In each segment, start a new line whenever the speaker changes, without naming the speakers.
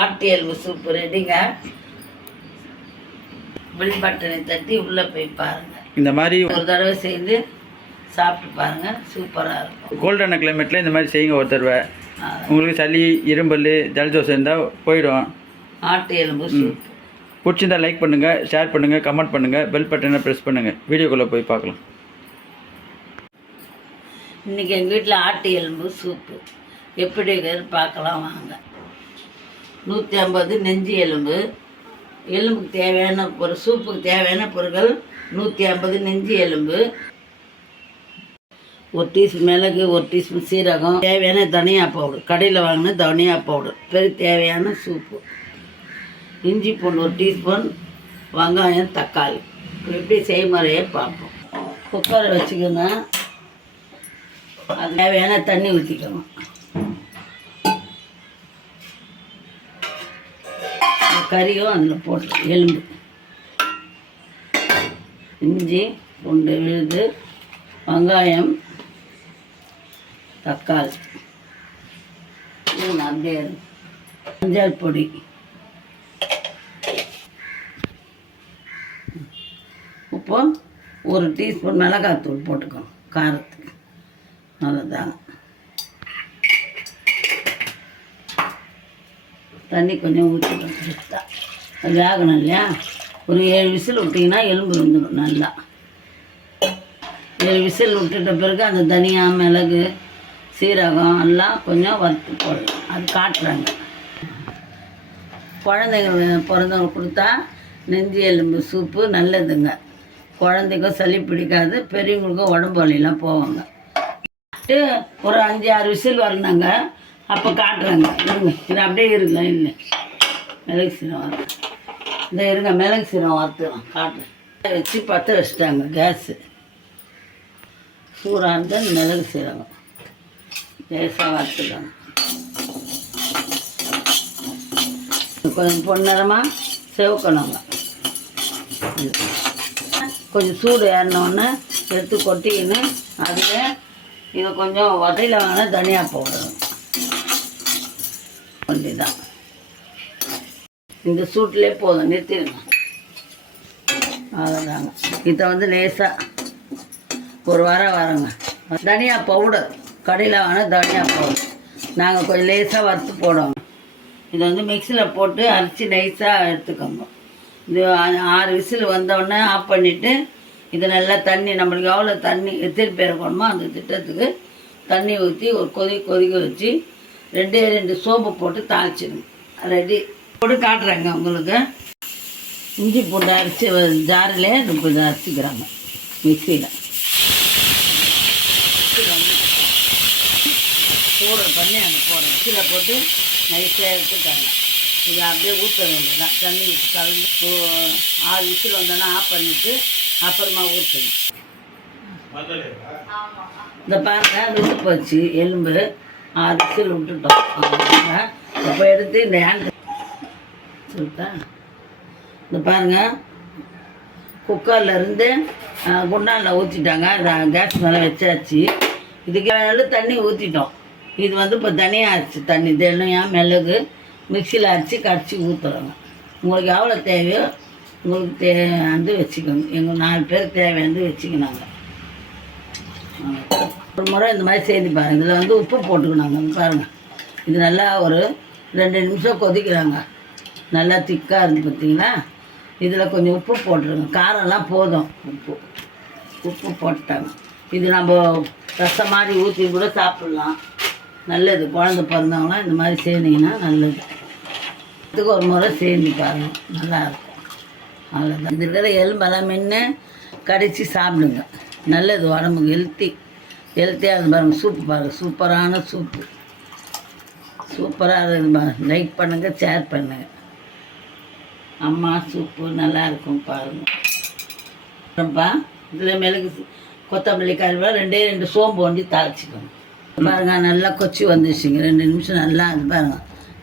ஆட்டு எலும்பு soup ரெடிங்க bill பட்டனை தட்டி உள்ளே போய் பாருங்கள்
இந்த மாதிரி
ஒரு தடவை செய்து சாப்பிட்டு பாருங்கள் சூப்பராக இருக்கும்.
கோல்டான கிளைமேட்டில் இந்த மாதிரி செய்யுங்க ஒரு தடவை. உங்களுக்கு சளி இரும்பல் ஜலதோஷம் இருந்தால் போயிடும்.
ஆட்டு எலும்பு சூப்பு
பிடிச்சிருந்தா லைக் பண்ணுங்கள் ஷேர் பண்ணுங்கள் கமெண்ட் பண்ணுங்கள் பெல் பட்டனை ப்ரெஸ் பண்ணுங்கள் வீடியோக்குள்ளே போய் பார்க்கலாம்.
இன்றைக்கி எங்கள் வீட்டில் ஆட்டு எலும்பு சூப்பு எப்படி பார்க்கலாம் வாங்க. நூற்றி ஐம்பது நெஞ்சு எலும்பு. எலும்புக்கு தேவையான பொருள் சூப்புக்கு தேவையான பொருட்கள் நூற்றி ஐம்பது நெஞ்சு எலும்பு. ஒரு டீஸ்பூன் மிளகு ஒரு டீஸ்பூன் சீரகம். தேவையான தனியா பவுடர் கடையில் வாங்கின தனியா பவுடர் பெரிய தேவையான சூப்பு. இஞ்சி பூண்டு ஒரு டீஸ்பூன் வெங்காயம் தக்காளி. எப்படி செய்முறையே பார்ப்போம். குக்கரை வச்சுக்கோங்க. அது தேவையான தண்ணி ஊற்றிக்கணும் கறியும் அதில் போட்டு எலும்பு. இஞ்சி பூண்டு விழுது வெங்காயம் தக்காளி. அப்படியே மஞ்சள் பொடி. உப்பு ஒரு டீஸ்பூன் மிளகாத்தூள் போட்டுக்கணும் காரத்துக்கு. அவ்வளோதாங்க தண்ணி கொஞ்சம் ஊற்றிக்கணும் கரெக்டாக அது வேகணும் இல்லையா? ஒரு ஏழு விசில் விட்டிங்கன்னா எலும்பு வந்துடும் நல்லா. ஏழு விசில் விட்டுட்ட பிறகு அந்த தனியா மிளகு சீரகம் எல்லாம் கொஞ்சம் வறுத்து போடலாம் அது காட்டுறாங்க. குழந்தைங்க பிறந்தவங்க கொடுத்தா நெஞ்சு எலும்பு சூப்பு நல்லதுங்க. குழந்தைக்கும் சளி பிடிக்காது பெரியவங்களுக்கும் உடம்பு வலியெல்லாம் போவாங்க. ஒரு அஞ்சு ஆறு விசில் வரணுங்க. அப்போ காட்டுறாங்க. இருங்க இது அப்படியே இருங்க இல்லை மிளகு சீரம் வறுத்து இந்த இருங்க மிளகு சீரகம் வறுத்துலாம் காட்டுறேன் வச்சு பற்ற வச்சுட்டாங்க கேஸு. சூடாக இருந்தால் மிளகு சீரகம். லேசாக வறுத்துக்கலாம். கொஞ்சம் பொன்னிறமாக செவக்கணுங்க கொஞ்சம் சூடு ஏறினோடனே எடுத்து கொட்டிக்கின்னு அதில் இதை கொஞ்சம் வதையில் வாங்கினா தனியாக போடணும். தான் இந்த சூட்டிலே போதும் நிறுத்திடுங்க. அவ்வளோதாங்க இதை வந்து லேசாக ஒரு வாரம் வரங்க. தனியா பவுடர் கடையில் வாங்கினா தனியா பவுடர் நாங்கள் கொஞ்சம் லேசாக வறுத்து போடுவோம் இதை வந்து மிக்சியில் போட்டு அரைச்சி நைஸாக எடுத்துக்கோங்க. இது ஆறு விசில் வந்தோடனே ஆஃப் பண்ணிவிட்டு இது நல்லா தண்ணி நம்மளுக்கு எவ்வளோ தண்ணி எத்தனை பேர் போகணுமோ அந்த திட்டத்துக்கு தண்ணி ஊற்றி ஒரு கொதி கொதிக்க வச்சு ரெண்டே ரெண்டு சோம்பு போட்டு தாளிச்சிடணும் ரெடி. போட்டு காட்டுறாங்க உங்களுக்கு. இஞ்சி பூண்டு அரைச்சி ஜாரில் இப்போ அரைச்சிக்கிறாங்க. மிக்சியில். பவுடர் பண்ணி அங்கே போடுறேன் மிக்சியில் போட்டு நைஸாக எடுத்துட்டாங்க இது அப்படியே ஊற்ற வேண்டியதுதான். தண்ணி ஊற்றி கலந்து ஆறு விசில் வந்தோன்னா ஆஃப் பண்ணிவிட்டு அப்புறமா ஊற்றணும் இந்த பாருங்க வெந்து போச்சு எலும்பு. விசில் விட்டுட்டோம். இப்போ எடுத்து இந்த ஹேண்ட் சொல்லிட்டா இந்த பாருங்கள் குக்கர்லேருந்து குண்டானில் ஊற்றிட்டாங்க கேஸ் மேலே வச்சாச்சு. இதுக்கு மேலே தண்ணி ஊற்றிட்டோம் இது வந்து இப்போ தனியாக ஆச்சு தண்ணி தனியாக மிளகு மிக்சியில் அரைச்சி கரைச்சி ஊற்றுறோங்க உங்களுக்கு எவ்வளோ தேவையோ உங்களுக்கு தேவையானது வச்சுக்கோங்க. எங்கள் நாலு பேருக்கு தேவையானது வச்சுக்கணுங்க ஒரு முறை இந்த மாதிரி செய்து பாருங்கள் இதில் வந்து உப்பு போட்டுக்கணுங்க. பாருங்கள் பாருங்க. இது நல்லா ஒரு ரெண்டு நிமிஷம் கொதிக்கிறாங்க நல்லா திக்காக இருந்து பார்த்தீங்களா இதில் கொஞ்சம் உப்பு போட்டுருங்க. காரம்லாம் போதும். உப்பு. உப்பு போட்டாங்க. இது நம்ம ரசம் மாதிரி ஊற்றி கூட சாப்பிட்லாம். நல்லது. குழந்த பிறந்தவங்களாம் இந்த மாதிரி சேர்ந்தீங்கன்னா நல்லது. இதுக்கு ஒரு முறை சேர்ந்து பாருங்க. நல்லா இருக்கும். அவ்வளோதான் இது இருக்கிற எலும்பெல்லாம் மென்று கடிச்சு சாப்பிடுங்க. நல்லது. உடம்புக்கு ஹெல்த்தி ஹெல்த்தியாக இருந்து பாருங்கள் சூப்பு பாருங்கள் சூப்பரான சூப்பு சூப்பராக இருக்குது பாருங்கள் லைக் பண்ணுங்கள் ஷேர் பண்ணுங்கள் அம்மா சூப்பு நல்லா இருக்கும் பாருங்கள் இதில் மிளகு கொத்தமல்லி கருவேப்பிலை ரெண்டே ரெண்டு சோம்பு ஒண்டி தாளிச்சிக்கணும் பாருங்க நல்லா கொச்சி வந்துருச்சிங்க. ரெண்டு நிமிஷம் நல்லா இது பாருங்க.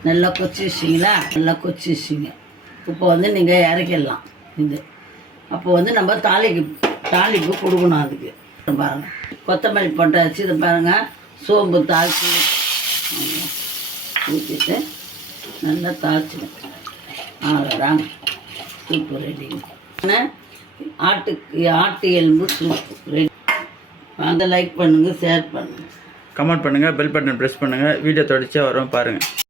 நல்லா கொச்சிச்சிங்களா நல்லா கொச்சிச்சிங்க இப்போ வந்து நீங்கள் இறக்கிடலாம். இது. அப்போ வந்து நம்ம தாளிக்கு தாளிப்பு கொடுக்கணும் அதுக்கு. பாருங்கள் பாருங்க. கொத்தமல்லி போட்டாச்சு இதை பாருங்க. சோம்பு தாளிச்சு. ஊற்றிட்டு நல்லா தாளிச்சிடும் அவ்வளோதாங்க சூப்பு ரெடி ஆட்டுக்கு ஆட்டு எலும்பு சூப்பு ரெடி வாங்க லைக் பண்ணுங்கள் ஷேர் பண்ணுங்கள்
கமெண்ட் பண்ணுங்கள் பெல் பட்டன் ப்ரெஸ் பண்ணுங்கள் வீடியோ தொடர்ச்சியாக வரும் பாருங்கள்